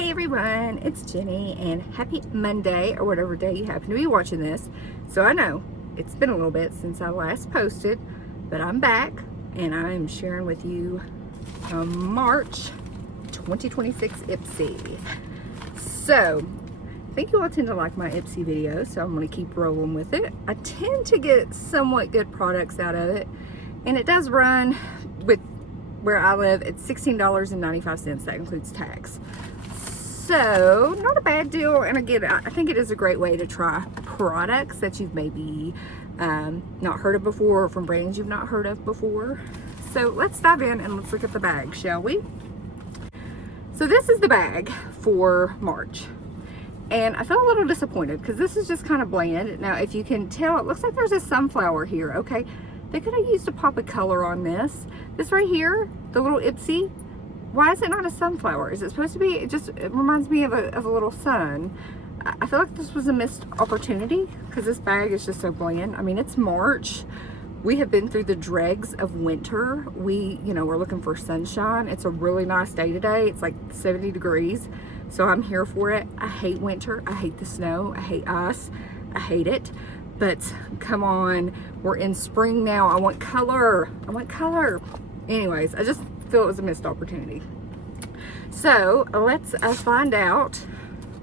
Hey everyone, it's Jenny and happy Monday or whatever day you happen to be watching this. So I know it's been a little bit since I last posted, but I'm back and I'm sharing with you March 2026 Ipsy. So I think you all tend to like my Ipsy videos, so I'm going to keep rolling with it. I tend to get somewhat good products out of it, and it does run with where I live at $16.95. That includes tax. So not a bad deal, and again, I think it is a great way to try products that you've maybe not heard of before, or from brands you've not heard of before. So let's dive in and let's look at the bag, shall we? So this is the bag for March, and I felt a little disappointed because this is just kind of bland. Now if you can tell, it looks like there's a sunflower here. Okay, they could have used a pop of color on this. This right here, the little Ipsy, why is it not a sunflower? Is it supposed to be? It reminds me of a little sun. I feel like this was a missed opportunity because this bag is just so bland. I mean, it's March. We have been through the dregs of winter. We're looking for sunshine. It's a really nice day today. It's like 70 degrees. So I'm here for it. I hate winter. I hate the snow. I hate ice. I hate it. But come on, we're in spring now. I want color. I want color. Anyways, I just feel it was a missed opportunity. So let's find out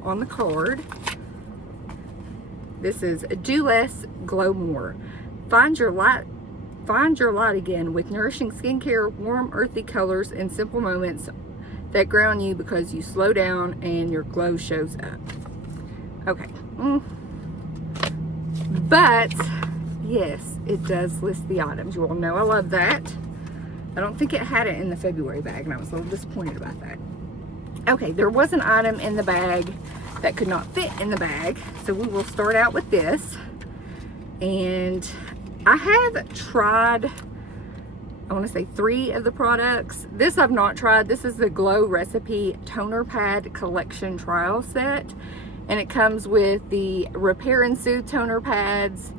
on the card. This is do less, glow more. Find your light again with nourishing skincare, warm, earthy colors, and simple moments that ground you because you slow down and your glow shows up. Okay. But yes, it does list the items. You all know I love that. I don't think it had it in the February bag, and I was a little disappointed about that. Okay, there was an item in the bag that could not fit in the bag, so we will start out with this. And I have tried, I want to say 3 of the products. This I've not tried. This is the Glow Recipe Toner Pad Collection Trial Set, and it comes with the Repair and Soothe toner pads,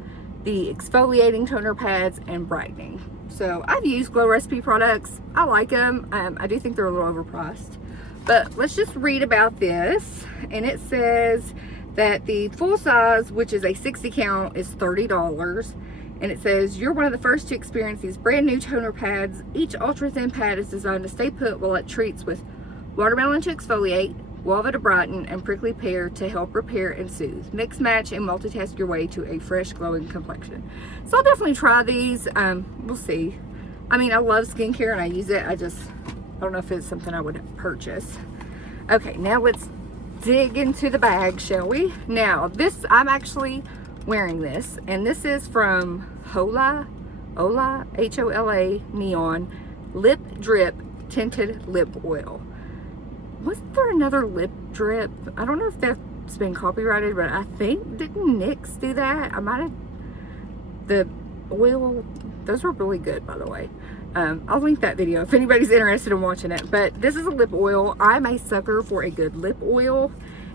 the exfoliating toner pads, and brightening. So I've used Glow Recipe products. I like them. I do think they're a little overpriced. But let's just read about this. And it says that the full size, which is a 60 count, is $30. And it says, you're one of the first to experience these brand new toner pads. Each ultra thin pad is designed to stay put while it treats with watermelon to exfoliate, guava to brighten, and prickly pear to help repair and soothe. Mix, match, and multitask your way to a fresh, glowing complexion. So I'll definitely try these. We'll see. I mean, I love skincare and I use it. I don't know if it's something I would purchase. Okay, now let's dig into the bag, shall we? Now, I'm actually wearing this, and this is from Hola, H-O-L-A, Neon Lip Drip Tinted Lip Oil. Wasn't there another lip drip? I don't know if that's been copyrighted, but I think, didn't NYX do that? I might have. The oil, those were really good, by the way. I'll link that video if anybody's interested in watching it. But this is a lip oil. I'm a sucker for a good lip oil,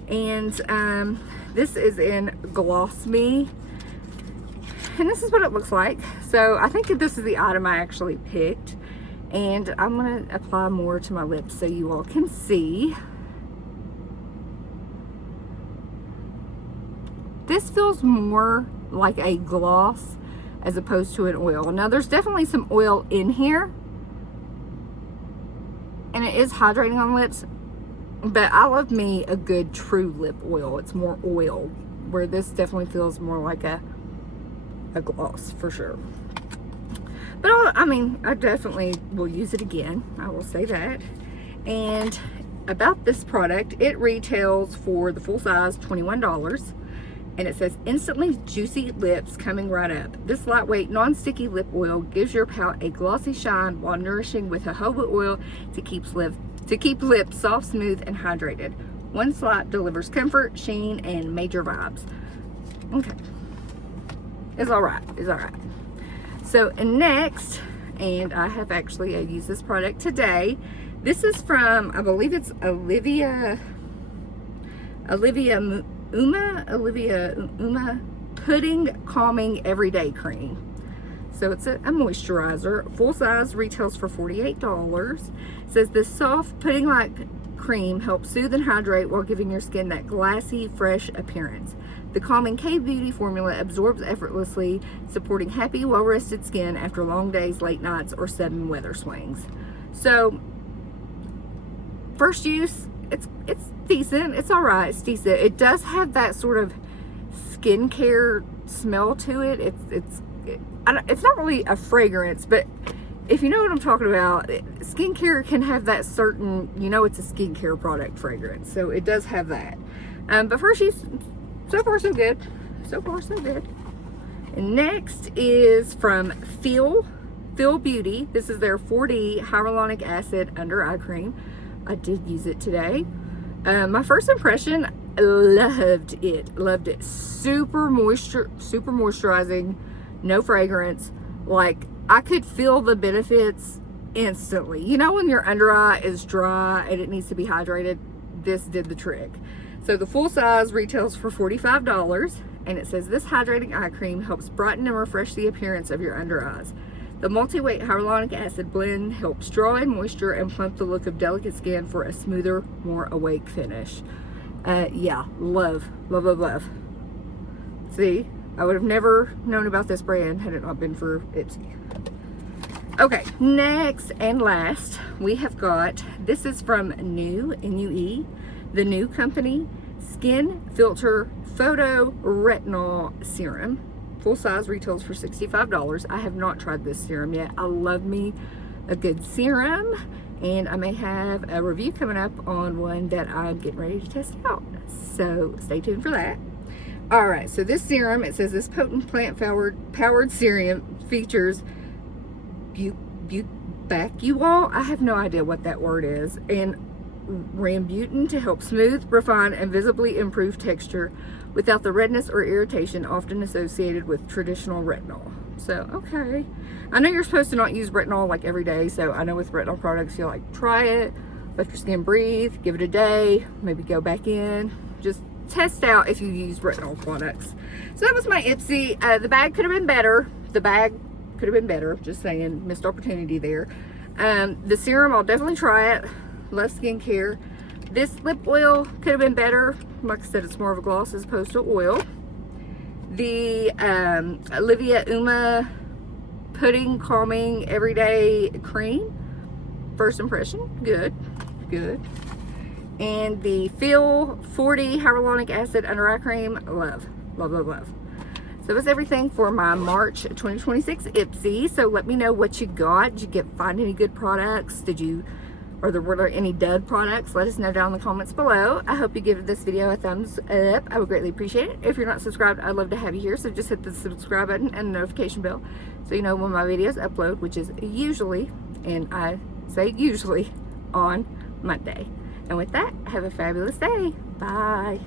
and this is in Gloss Me, and this is what it looks like. So I think that this is the item I actually picked. And I'm going to apply more to my lips so you all can see. This feels more like a gloss as opposed to an oil. Now there's definitely some oil in here, and it is hydrating on lips, but I love me a good true lip oil. It's more oil, where this definitely feels more like a gloss for sure. But I definitely will use it again. I will say that. And about this product, it retails for the full size $21. And it says, instantly juicy lips coming right up. This lightweight, non-sticky lip oil gives your palette a glossy shine while nourishing with jojoba oil to keep lips soft, smooth, and hydrated. One swipe delivers comfort, sheen, and major vibes. Okay. It's alright. It's alright. So Next, and I have actually used this product today. This is from, I believe it's Umma Pudding Calming Everyday Cream. So it's a moisturizer. Full size retails for $48. It says this soft pudding-like cream helps soothe and hydrate while giving your skin that glassy, fresh appearance. The calming K-Beauty formula absorbs effortlessly, supporting happy, well-rested skin after long days, late nights, or sudden weather swings. So, first use, it's decent. It's all right. It's decent. It does have that sort of skincare smell to it. It's not really a fragrance, but if you know what I'm talking about, skincare can have that certain, you know, it's a skincare product fragrance. So it does have that. But first use, so far so good. So far so good. And next is from Feel Beauty. This is their 4D Hyaluronic Acid Under Eye Cream. I did use it today. My first impression, loved it. Super moisturizing, no fragrance. Like, I could feel the benefits instantly. You know when your under eye is dry and it needs to be hydrated? This did the trick. So the full size retails for $45, and it says this hydrating eye cream helps brighten and refresh the appearance of your under eyes. The multi-weight hyaluronic acid blend helps draw in moisture and plump the look of delicate skin for a smoother, more awake finish. Yeah, love. See, I would have never known about this brand had it not been for Ipsy. Okay, next and last, we have got, this is from NUE, the New Company Skin Filter Photo Retinol Serum. Full size retails for $65. I have not tried this serum yet. I love me a good serum, and I may have a review coming up on one that I'm getting ready to test out. So stay tuned for that. All right, so this serum, it says this potent plant-powered serum features butyl, I have no idea what that word is, and rambutan to help smooth, refine, and visibly improve texture without the redness or irritation often associated with traditional retinol. So, okay. I know you're supposed to not use retinol like every day, so I know with retinol products, you'll like try it, let your skin breathe, give it a day, maybe go back in, just test out if you use retinol products. So that was my Ipsy. The bag could have been better. Just saying, missed opportunity there. The serum, I'll definitely try it. Less skincare. This lip oil could have been better. Like I said, it's more of a gloss as opposed to oil. The Oliva Umma Pudding Calming Everyday Cream. First impression, good. And the Feel 4D Hyaluronic Acid Under Eye Cream, love. So that's everything for my March 2026 Ipsy. So let me know what you got. Did you find any good products? Were there any dud products? Let us know down in the comments below. I hope you give this video a thumbs up. I would greatly appreciate it. If you're not subscribed, I'd love to have you here. So just hit the subscribe button and the notification bell so you know when my videos upload, which is usually, and I say usually, on Monday. And with that, have a fabulous day. Bye.